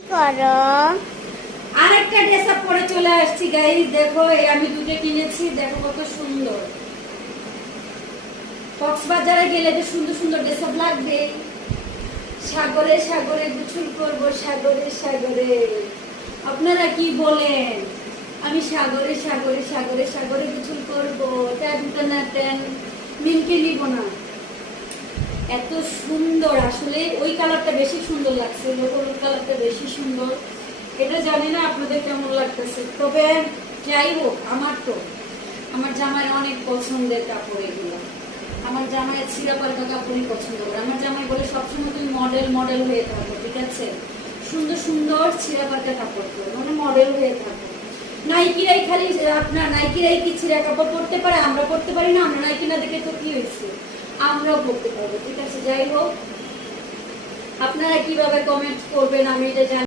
করো আরেকটা dress up পরে চলে আসছি গাইস। দেখো এই আমি দুটো কিনেছি, দেখো কত সুন্দর। কক্সবাজারে গেলে তো সুন্দর সুন্দর ড্রেস আপ লাগবে। সাগরে সাগরে গোসল করব, সাগরে সাগরে। আপনারা কি বলেন? আমি সাগরে সাগরে সাগরে সাগরে গোসল করব। ট্যান ট্যান ট্যান, মিনকে নিব না। এত সুন্দর, আসলে ওই কালারটা বেশি সুন্দর লাগছে, হলুদ কালারটা বেশি সুন্দর। এটা জানি না আপনাদের কেমন লাগতেছে, তবে যাই হোক আমার জামাই অনেক পছন্দের কাপড় এগুলো। আমার জামাই ছিঁড়া পাল্টা কাপড়ই পছন্দ করে। আমার জামাই বলে সবসময় তুমি মডেল মডেল হয়ে থাকো, ঠিক আছে? সুন্দর সুন্দর ছিঁড়া পাল্টা কাপড় পরো, মানে মডেল হয়ে থাকো। নাইকিরাই খালি, আপনার নাইকিরাই কি ছিঁড়া কাপড় পরতে পারে, আমরা পরতে পারি না? আমরা নাইকি না দেখে তো কি হয়েছে, আমরাও পড়তে পারবো, ঠিক আছে? যাই হোক, আপনারা কিভাবে কমেন্ট করবেন আমি এটা জানি।